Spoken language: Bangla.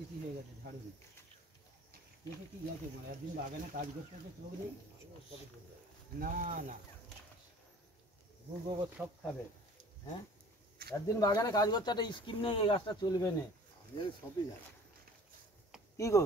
দিশি হয়ে গেছে ঝাড়ুন দেখে কি গেছে মানে একদিন বাগানে কাজ করতে তো চোখ নেই না না গরু গোবর সব খাবে হ্যাঁ একদিন বাগানে কাজ করতে একটা স্কিম নেই এই গাছটা চলবে না আমি সবই জানি কি গো